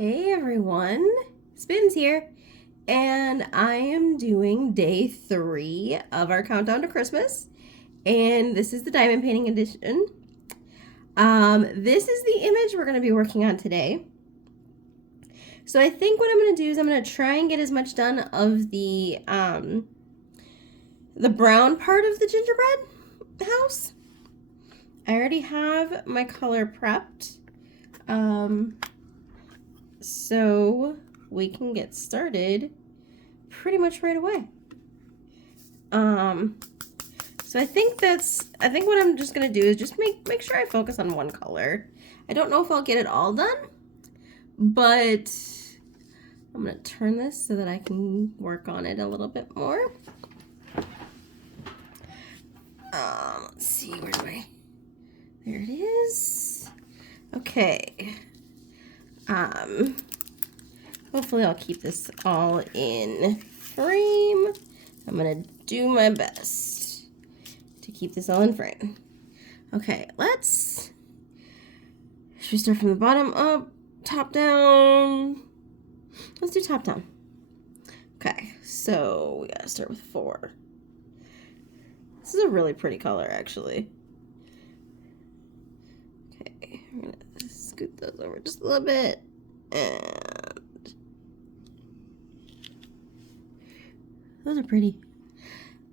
Hey everyone, Spinz here, and I am doing day 3 of our countdown to Christmas, and this is the diamond painting edition. This is the image we're going to be working on today. So I think what I'm going to do is I'm going to try and get as much done of the brown part of the gingerbread house. I already have my color prepped. So we can get started pretty much right away. So I think what I'm just gonna do is just make sure I focus on one color. I don't know if I'll get it all done, but I'm gonna turn this so that I can work on it a little bit more. Let's see, where do I? There it is. Okay. Hopefully I'll keep this all in frame. I'm gonna do my best to keep this all in frame. Okay, should we start from the bottom up, top down? Let's do top down. Okay, so we gotta start with 4. This is a really pretty color, actually. Okay, I'm gonna scoot those over just a little bit, and those are pretty.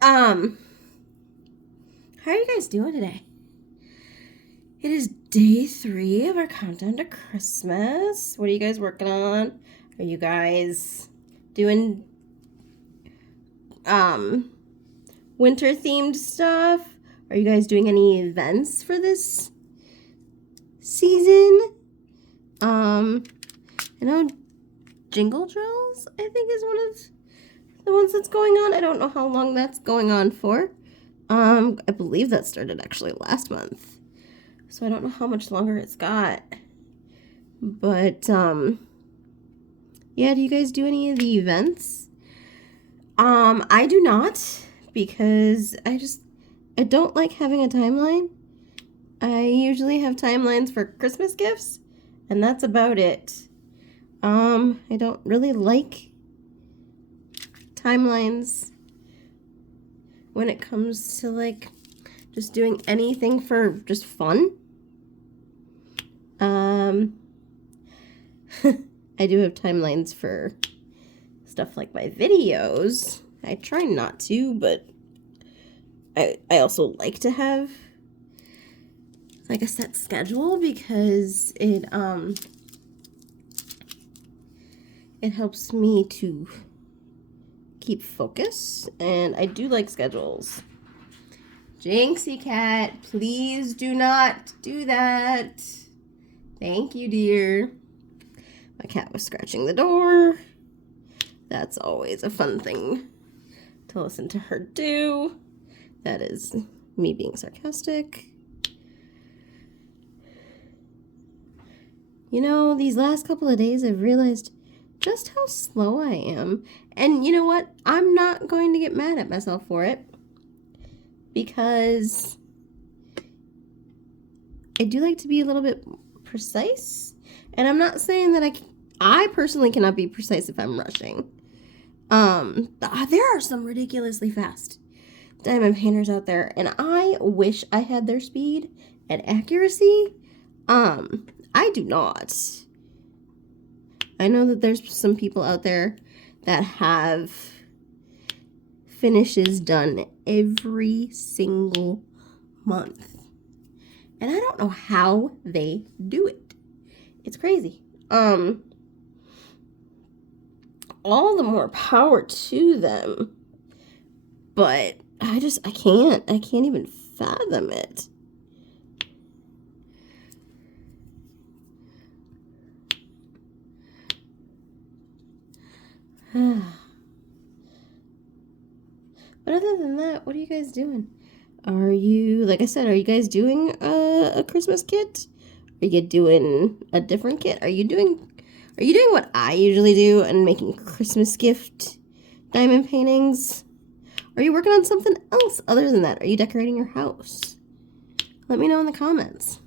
How are you guys doing today? It is day 3 of our countdown to Christmas. What are you guys working on? Are you guys doing winter themed stuff? Are you guys doing any events for this season? I know Jingle Drills, I think, is one of the ones that's going on. I don't know how long that's going on for. I believe that started actually last month, so I don't know how much longer it's got. But yeah, do you guys do any of the events? I do not, because I don't like having a timeline. I usually have timelines for Christmas gifts, and that's about it. I don't really like timelines when it comes to like just doing anything for just fun. I do have timelines for stuff like my videos. I try not to, but I also like to have like a set schedule, because it helps me to keep focus, and I do like schedules. Jinxie cat, please do not do that. Thank you, dear. My cat was scratching the door. That's always a fun thing to listen to her do. That is me being sarcastic. You know, these last couple of days I've realized just how slow I am. And you know what? I'm not going to get mad at myself for it, because I do like to be a little bit precise. And I'm not saying that I personally cannot be precise if I'm rushing. There are some ridiculously fast diamond painters out there, and I wish I had their speed and accuracy. I do not. I know that there's some people out there that have finishes done every single month, and I don't know how they do it. It's crazy. All the more power to them, but I can't even fathom it. But other than that, what are you guys doing? Are you, like I said, are you guys doing a Christmas kit? Are you doing a different kit? Are you doing what I usually do and making Christmas gift diamond paintings? Are you working on something else other than that? Are you decorating your house? Let me know in the comments.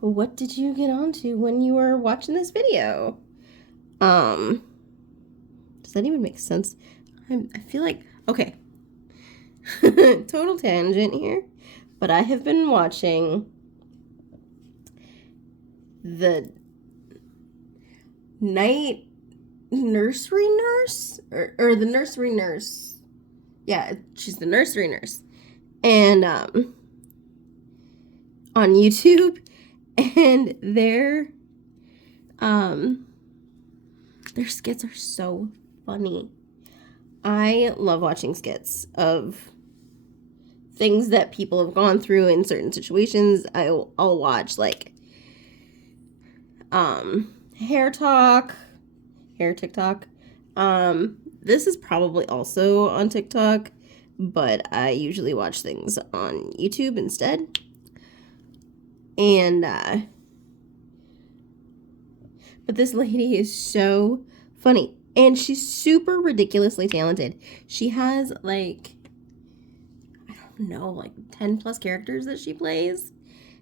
what did you get onto when you were watching this video? Does that even make sense? I feel like, okay, total tangent here, but I have been watching the night nursery nurse, or the nursery nurse. Yeah, she's the nursery nurse. And on YouTube, and their skits are so funny. I love watching skits of things that people have gone through in certain situations. I'll watch like hair TikTok. This is probably also on TikTok, but I usually watch things on YouTube instead. And but this lady is so funny, and she's super ridiculously talented. She has like, I don't know, like 10 plus characters that she plays.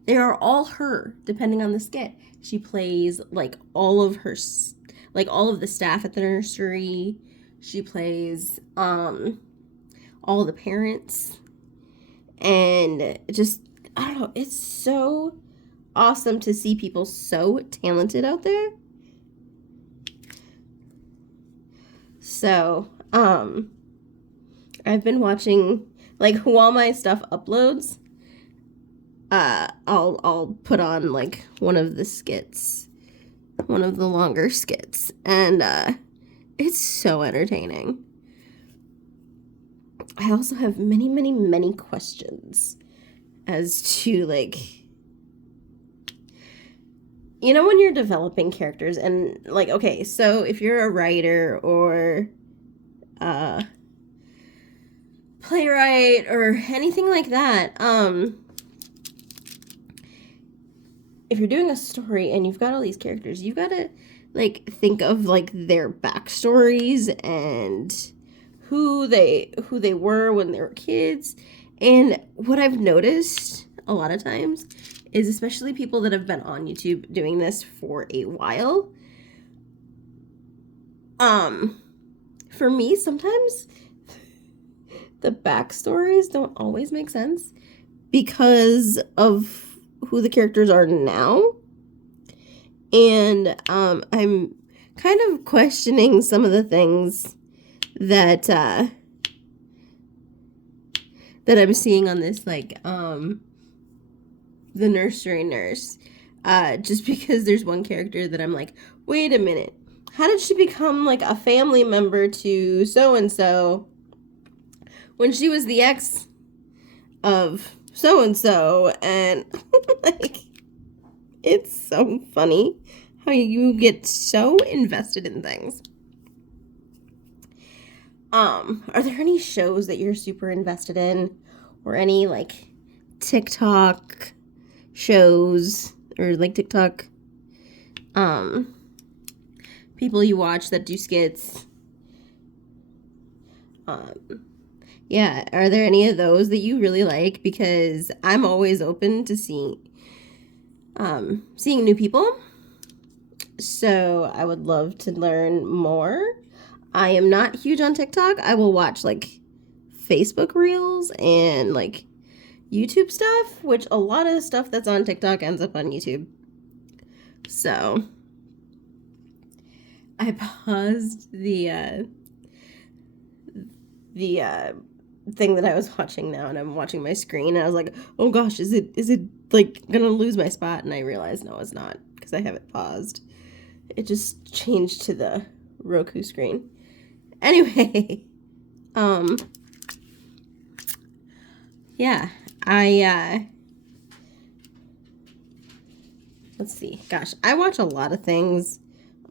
They are all her, depending on the skit. She plays like all of the staff at the nursery. She plays all the parents, and just, I don't know, it's so awesome to see people so talented out there. So, I've been watching, like, while my stuff uploads, I'll put on like one of the skits, one of the longer skits, and it's so entertaining. I also have many questions as to, like, you know, when you're developing characters, and like, okay, so if you're a writer or playwright or anything like that, if you're doing a story and you've got all these characters, you've got to like think of like their backstories and who they were when they were kids. And what I've noticed a lot of times is, especially people that have been on YouTube doing this for a while, for me, sometimes the backstories don't always make sense because of who the characters are now. And I'm kind of questioning some of the things that I'm seeing on this, like the nursery nurse, just because there's one character that I'm like, wait a minute, how did she become like a family member to so-and-so when she was the ex of so-and-so? And like, it's so funny how you get so invested in things. Are there any shows that you're super invested in, or any like TikTok shows, or like TikTok people you watch that do skits? Yeah, are there any of those that you really like? Because I'm always open to seeing new people. So I would love to learn more. I am not huge on TikTok. I will watch like Facebook Reels and like YouTube stuff, which a lot of stuff that's on TikTok ends up on YouTube. So I paused the thing that I was watching now, and I'm watching my screen, and I was like, oh gosh, is it like gonna lose my spot? And I realized no, it's not, because I have it paused. It just changed to the Roku screen. Anyway, yeah, let's see. Gosh, I watch a lot of things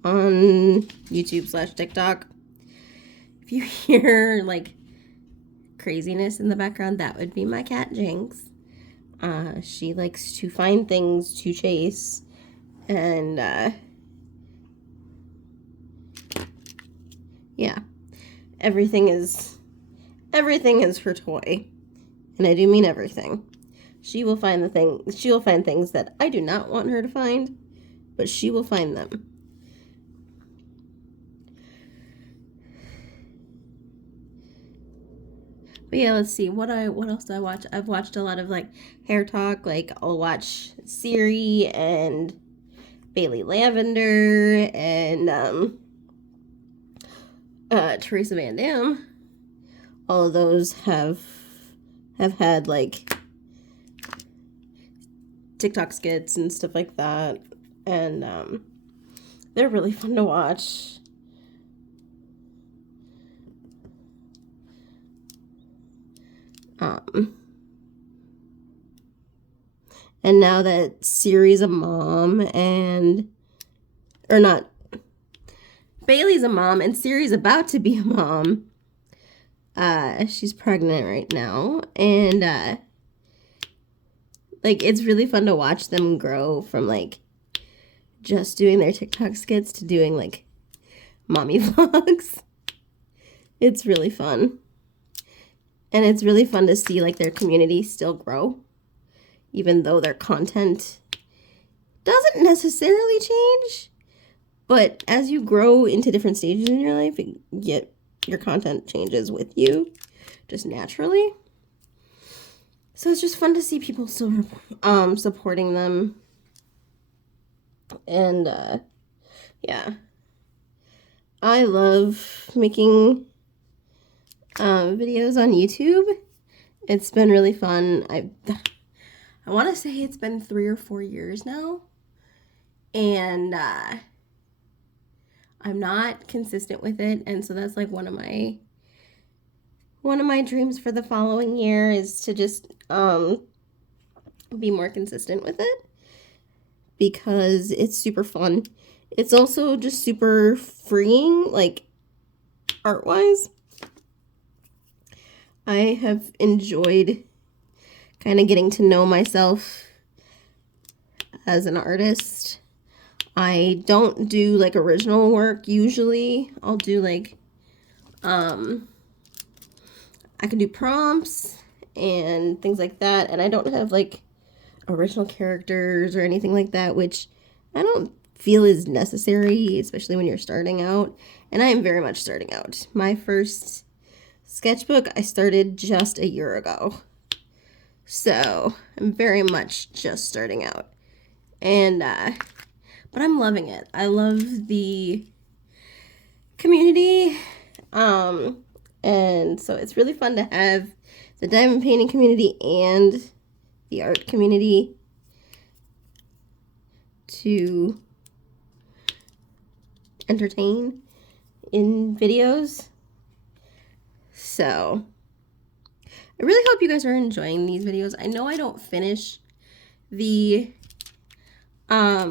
on YouTube/TikTok. If you hear like craziness in the background, that would be my cat Jinx. She likes to find things to chase, and yeah, everything is her toy, and I do mean everything. She will find things that I do not want her to find, but she will find them. But yeah, let's see. What else do I watch? I've watched a lot of like hair talk. Like I'll watch Siri and Bailey Lavender and Teresa Van Dam. All of those have had like TikTok skits and stuff like that, and they're really fun to watch. And now that Siri's a mom Bailey's a mom and Siri's about to be a mom. She's pregnant right now, and like it's really fun to watch them grow from like just doing their TikTok skits to doing like mommy vlogs. It's really fun. And it's really fun to see like their community still grow, even though their content doesn't necessarily change. But as you grow into different stages in your life, your content changes with you just naturally. So it's just fun to see people still supporting them. And yeah, I love making videos on YouTube. It's been really fun. I want to say it's been 3 or 4 years now, and I'm not consistent with it, and so that's like one of my dreams for the following year is to just be more consistent with it, because it's super fun. It's also just super freeing, like art-wise. I have enjoyed kind of getting to know myself as an artist. I don't do like original work usually. I'll do like I can do prompts and things like that, and I don't have like original characters or anything like that, which I don't feel is necessary, especially when you're starting out. And I am very much starting out. My first sketchbook I started just a year ago, so I'm very much just starting out, and but I'm loving it. I love the community, and so it's really fun to have the diamond painting community and the art community to entertain in videos. So I really hope you guys are enjoying these videos. I know I don't finish the I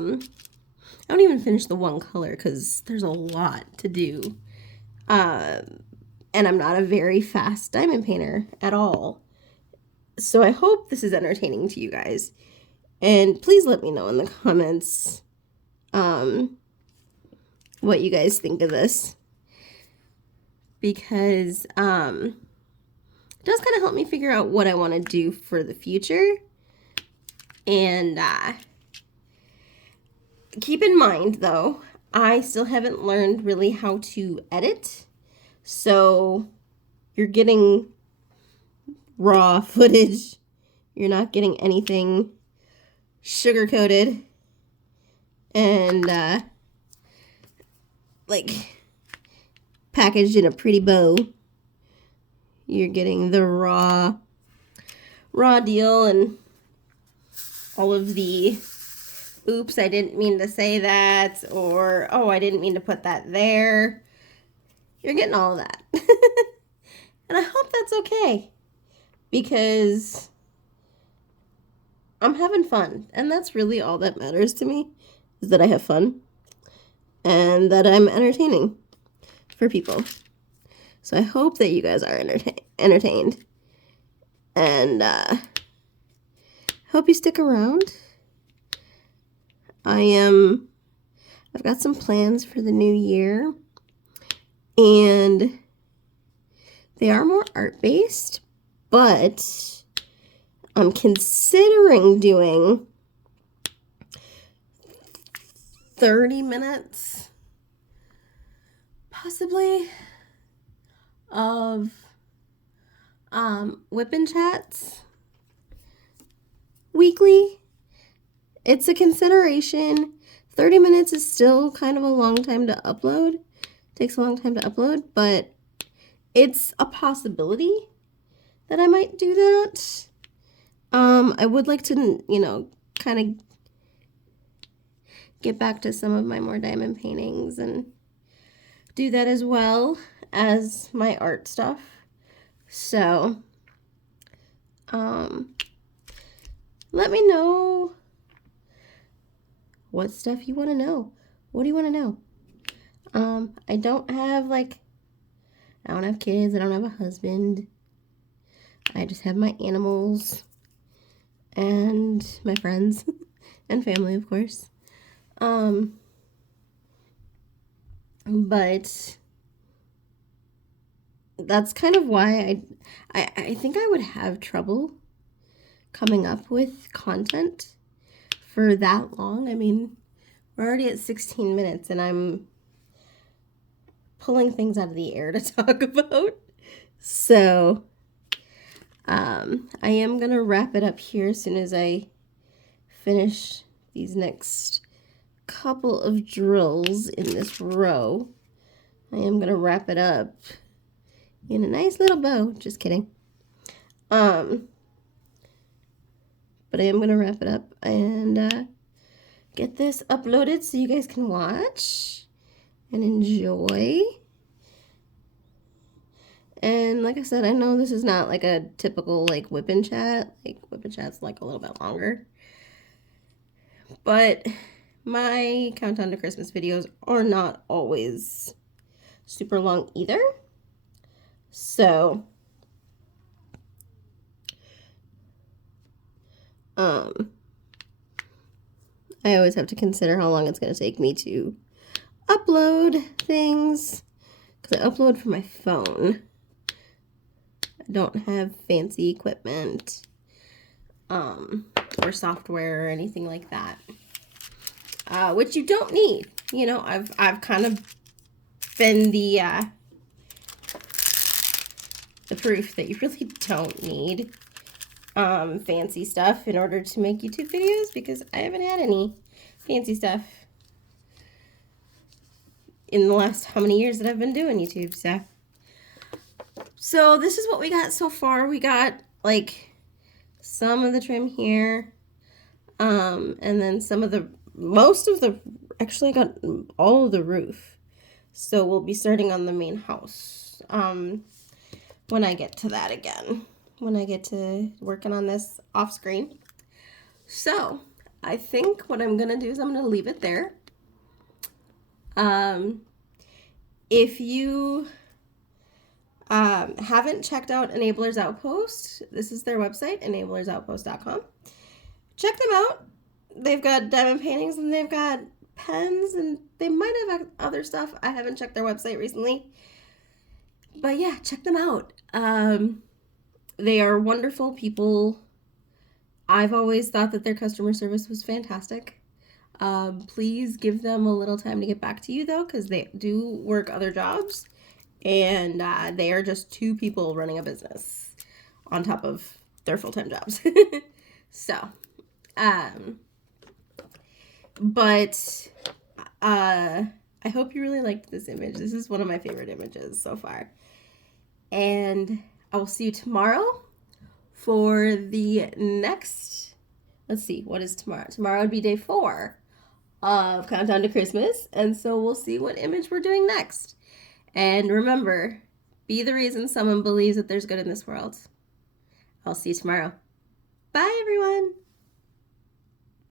don't even finish the one color because there's a lot to do, and I'm not a very fast diamond painter at all. So I hope this is entertaining to you guys, and please let me know in the comments what you guys think of this, because it does kind of help me figure out what I want to do for the future. And keep in mind, though, I still haven't learned really how to edit, so you're getting raw footage. You're not getting anything sugar-coated and like packaged in a pretty bow. You're getting the raw deal, and all of the oops, I didn't mean to say that, or oh, I didn't mean to put that there. You're getting all of that. And I hope that's okay, because I'm having fun, and that's really all that matters to me, is that I have fun and that I'm entertaining for people. So I hope that you guys are entertained, and hope you stick around. I've got some plans for the new year, and they are more art-based, but I'm considering doing 30 minutes, possibly, of whipping chats weekly. It's a consideration. 30 minutes is still kind of a long time to upload. Takes a long time to upload, but it's a possibility that I might do that. I would like to, kind of get back to some of my more diamond paintings and do that as well as my art stuff. So, let me know what stuff you want to know. What do you want to know? I don't have kids. I don't have a husband. I just have my animals and my friends and family, of course. But that's kind of why I think I would have trouble coming up with content for that long. I mean, we're already at 16 minutes and I'm pulling things out of the air to talk about. So, I am going to wrap it up here as soon as I finish these next couple of drills in this row. I am going to wrap it up in a nice little bow. Just kidding. But I am going to wrap it up and get this uploaded so you guys can watch and enjoy. And like I said, I know this is not like a typical like whipping chat. Like whipping chat's like a little bit longer. But my countdown to Christmas videos are not always super long either. So, I always have to consider how long it's going to take me to upload things, because I upload from my phone. I don't have fancy equipment, or software or anything like that, which you don't need. You know, I've kind of been the proof that you really don't need fancy stuff in order to make YouTube videos, because I haven't had any fancy stuff in the last how many years that I've been doing YouTube. So this is what we got so far. We got like some of the trim here, and then actually I got all of the roof. So we'll be starting on the main house when I get to that again, when I get to working on this off screen. So I think what I'm gonna do is I'm gonna leave it there. If you haven't checked out Enablers Outpost, this is their website, enablersoutpost.com. Check them out. They've got diamond paintings and they've got pens, and they might have other stuff. I haven't checked their website recently. But yeah, check them out. They are wonderful people. I've always thought that their customer service was fantastic. Please give them a little time to get back to you, though, because they do work other jobs. And they are just two people running a business on top of their full-time jobs. So, but I hope you really liked this image. This is one of my favorite images so far. And I will see you tomorrow for the next, let's see, what is tomorrow? Tomorrow would be day 4 of Countdown to Christmas. And so we'll see what image we're doing next. And remember, be the reason someone believes that there's good in this world. I'll see you tomorrow. Bye, everyone.